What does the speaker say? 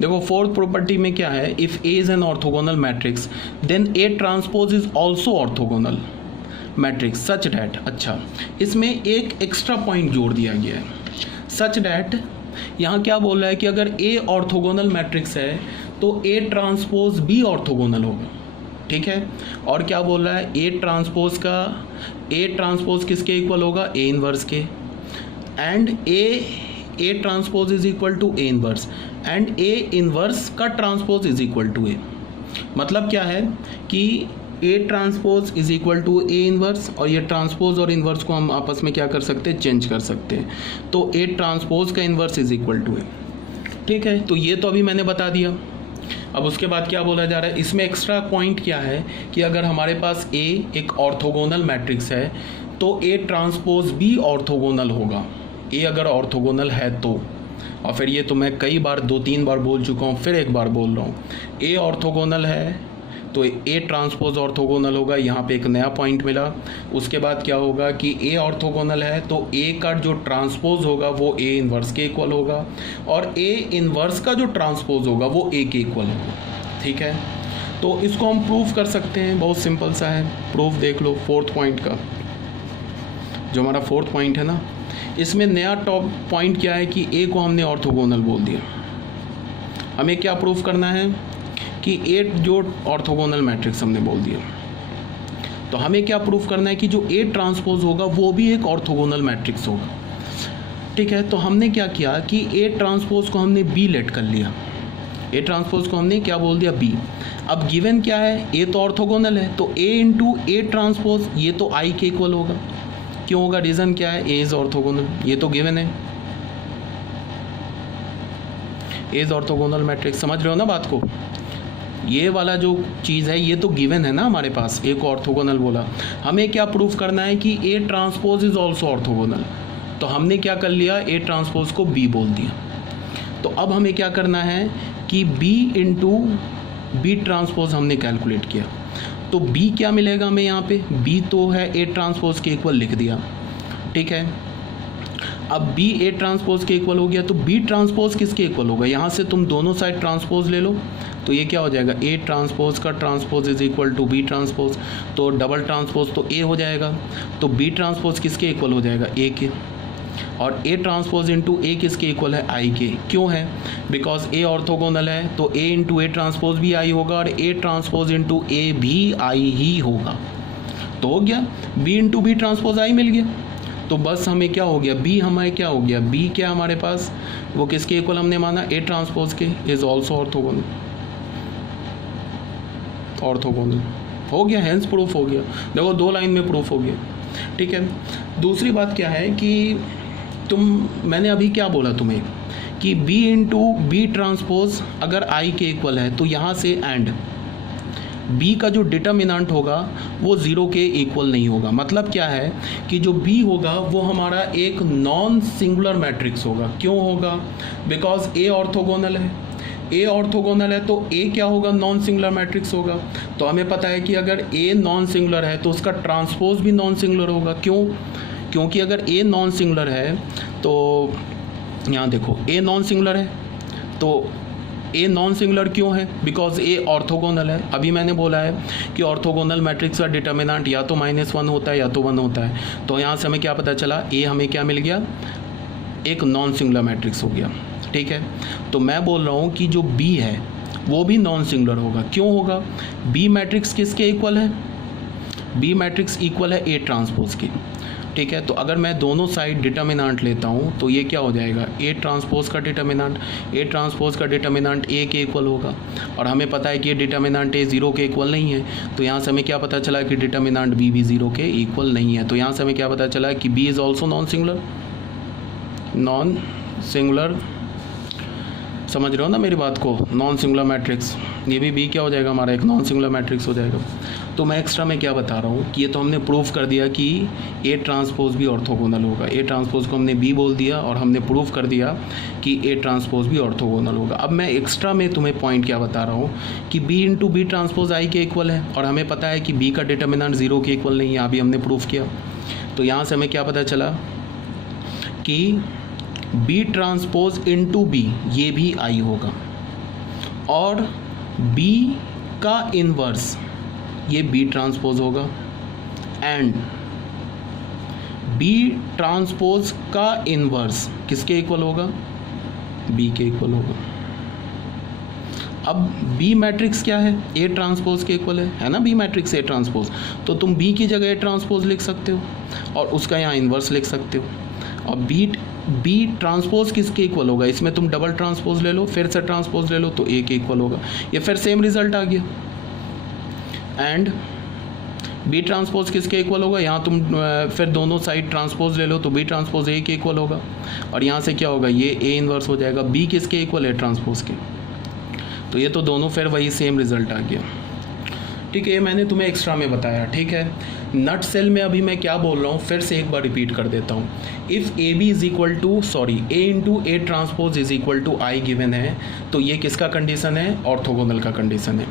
देखो fourth property में क्या है, if A is an orthogonal matrix then A transpose is also orthogonal matrix such that, अच्छा इसमें एक एक्स्ट्रा पॉइंट जोड़ दिया गया है, सच डैट यहाँ क्या बोल रहा है कि अगर ए ऑर्थोगोनल मैट्रिक्स है तो ए ट्रांसपोज भी ऑर्थोगोनल होगा, ठीक है। और क्या बोल रहा है, ए ट्रांसपोज किसके इक्वल होगा, ए इनवर्स के, and A transpose is equal to A inverse, and A inverse का transpose is equal to A. मतलब क्या है कि A transpose is equal to A inverse, और ये ट्रांसपोज और इनवर्स को हम आपस में क्या कर सकते हैं, चेंज कर सकते हैं। तो ए ट्रांसपोज का इनवर्स इज इक्वल टू ए, ठीक है। तो ये तो अभी मैंने बता दिया। अब उसके बाद क्या बोला जा रहा है, इसमें एक्स्ट्रा पॉइंट क्या है कि अगर हमारे पास ए एक ऑर्थोगोनल मैट्रिक्स है तो ए ट्रांसपोज भी ऑर्थोगोनल होगा, ए अगर ऑर्थोगोनल है तो। और फिर ये तो मैं कई बार 2-3 बार बोल चुका हूँ, फिर एक बार बोल रहा हूँ, ए ऑर्थोगोनल है तो ए ट्रांसपोज ऑर्थोगोनल होगा, यहाँ पे एक नया पॉइंट मिला। उसके बाद क्या होगा कि ए ऑर्थोगोनल है तो ए का जो ट्रांसपोज होगा वो ए इनवर्स के इक्वल होगा, और ए इनवर्स का जो ट्रांसपोज होगा वो ए के इक्वल होगा, ठीक है। तो इसको हम प्रूफ कर सकते हैं, बहुत सिंपल सा है प्रूफ, देख लो फोर्थ पॉइंट का, जो हमारा फोर्थ पॉइंट है ना, इसमें नया टॉप पॉइंट क्या है कि ए को हमने ऑर्थोगोनल बोल दिया। हमें क्या प्रूफ करना है कि ए जो ऑर्थोगोनल मैट्रिक्स हमने बोल दिया, तो हमें क्या प्रूफ करना है कि जो ए ट्रांसपोज होगा वो भी एक ऑर्थोगोनल मैट्रिक्स होगा, ठीक है। तो हमने क्या किया कि ए ट्रांसपोज को हमने बी लेट कर लिया, ए ट्रांसपोज को हमने क्या बोल दिया, बी। अब गिवन क्या है, ए तो ऑर्थोगोनल है तो ए इंटू ए ट्रांसपोज ये तो आई के इक्वल होगा। क्यों होगा, रीज़न क्या है, ए इज ऑर्थोगोनल, ये तो गिवन है, ए इज ऑर्थोगोनल मैट्रिक्स, समझ रहे हो ना बात को। ये वाला जो चीज़ है ये तो गिवन है ना हमारे पास, ए को ऑर्थोगोनल बोला। हमें क्या प्रूफ करना है कि A transpose is also orthogonal, तो हमने क्या कर लिया, ए ट्रांसपोज को बी बोल दिया। तो अब हमें क्या करना है कि बी इंटू बी ट्रांसपोज हमने कैलकुलेट किया, तो बी क्या मिलेगा हमें यहाँ पे, बी तो है ए ट्रांसपोज के इक्वल लिख दिया, ठीक है। अब बी ए ट्रांसपोज के इक्वल हो गया तो बी ट्रांसपोज किसके इक्वल होगा, यहाँ से तुम दोनों साइड ट्रांसपोज ले लो, तो ये क्या हो जाएगा, ए ट्रांसपोज का transpose is equal to B transpose, तो डबल ट्रांसपोज तो ए हो जाएगा, तो बी ट्रांसपोज किसके इक्वल हो जाएगा, ए के, और ए ट्रांसपोज इंटू ए किसके इक्वल है, आई के। क्यों है, बिकॉज ए ऑर्थोगोनल है तो ए इंटू ए ट्रांसपोज भी आई होगा, और ए ट्रांसपोज इंटू ए भी आई ही होगा। तो हो गया, बी इंटू बी ट्रांसपोज आई मिल गया, तो बस हमें क्या हो गया, बी हमारे क्या हो गया, बी क्या हमारे पास, वो किसके इक्वल हमने माना, ए ट्रांसपोज के, इज ऑल्सो ऑर्थोगोनल, ऑर्थोगोनल हो गया, हेंस प्रूफ हो गया। देखो 2 लाइन में प्रूफ हो गया, ठीक है। दूसरी बात क्या है कि मैंने अभी क्या बोला तुम्हें कि बी इंटू बी ट्रांसपोज अगर आई के इक्वल है तो यहाँ से एंड बी का जो डिटर्मिनेंट होगा वो 0 के इक्वल नहीं होगा। मतलब क्या है कि जो बी होगा वो हमारा एक नॉन सिंगुलर मैट्रिक्स होगा। क्यों होगा, बिकॉज ए ऑर्थोगोनल है, ए ऑर्थोगोनल है तो ए क्या होगा, नॉन सिंगुलर मैट्रिक्स होगा। तो हमें पता है कि अगर ए नॉन सिंगुलर है तो उसका ट्रांसपोज भी नॉन सिंगुलर होगा। क्यों, क्योंकि अगर ए नॉन सिंगुलर है तो यहाँ देखो ए नॉन सिंगुलर है, तो ए नॉन सिंगुलर क्यों है, बिकॉज ए ऑर्थोगोनल है। अभी मैंने बोला है कि ऑर्थोगोनल मैट्रिक्स का डिटर्मिनेंट या तो -1 होता है या तो 1 होता है। तो यहाँ से हमें क्या पता चला, ए हमें क्या मिल गया, एक नॉन सिंगुलर मैट्रिक्स हो गया, ठीक है। तो मैं बोल रहा हूँ कि जो बी है वो भी नॉन सिंगुलर होगा। क्यों होगा, बी मैट्रिक्स किसके इक्वल है, बी मैट्रिक्स इक्वल है ए ट्रांसपोज की, ठीक है। तो अगर मैं दोनों साइड डिटर्मिनेंट लेता हूँ तो ये क्या हो जाएगा, ए ट्रांसपोज का डिटर्मिनेंट, ए ट्रांसपोज का डिटर्मिनेंट ए के इक्वल होगा, और हमें पता है कि ये डिटर्मिनेंट ए 0 के इक्वल नहीं है। तो यहाँ से हमें क्या पता चला कि डिटर्मिनेंट बी भी 0 के इक्वल नहीं है। तो यहाँ से हमें क्या पता चला कि B is also non singular, non singular, समझ रहे हो ना मेरी बात को, नॉन सिंगुलर मैट्रिक्स, ये भी बी क्या हो जाएगा हमारा, एक नॉन सिंगुलर मैट्रिक्स हो जाएगा। तो मैं एक्स्ट्रा में क्या बता रहा हूँ कि ये तो हमने प्रूफ कर दिया कि ए ट्रांसपोज भी ऑर्थोगोनल होगा। ए ट्रांसपोज को हमने बी बोल दिया और हमने प्रूफ कर दिया कि ए ट्रांसपोज भी ऑर्थोगोनल होगा। अब मैं एक्स्ट्रा में तुम्हें पॉइंट क्या बता रहा हूँ कि बी इंटू बी ट्रांसपोज आई के इक्वल है, और हमें पता है कि बी का डिटर्मिनेंट 0 के इक्वल नहीं है, यहाँ भी हमने प्रूफ किया। तो यहाँ से हमें क्या पता चला कि बी ट्रांसपोज इंटू बी ये भी आई होगा, और B का इन्वर्स ये B ट्रांसपोज होगा, एंड B ट्रांसपोज का इन्वर्स किसके इक्वल होगा? B के इक्वल होगा। अब B मैट्रिक्स क्या है? A ट्रांसपोज के इक्वल है ना? B मैट्रिक्स A ट्रांसपोज, तो तुम B की जगह A ट्रांसपोज लिख सकते हो और उसका यहाँ इन्वर्स लिख सकते हो। और B ट्रांसपोज किसके इक्वल होगा? इसमें तुम डबल ट्रांसपोज ले लो, फिर से ट्रांसपोज ले लो, तो A के इक्वल होगा। ये फिर सेम रिजल्ट आ गया। एंड B ट्रांसपोज किसके इक्वल होगा? यहाँ तुम फिर दोनों साइड ट्रांसपोज ले लो, तो B ट्रांसपोज A के इक्वल होगा। और यहाँ से क्या होगा? ये A इन्वर्स हो जाएगा। B किसके इक्वल है? ट्रांसपोज के। तो ये तो दोनों फिर वही सेम रिजल्ट आ गया। ठीक है, ये मैंने तुम्हें एक्स्ट्रा में बताया। ठीक है, नट सेल में अभी मैं क्या बोल रहा हूँ फिर से एक बार रिपीट कर देता हूँ। If A into A transpose is equal to I given है, तो ये किसका कंडीशन है? ऑर्थोगोनल का कंडीशन है।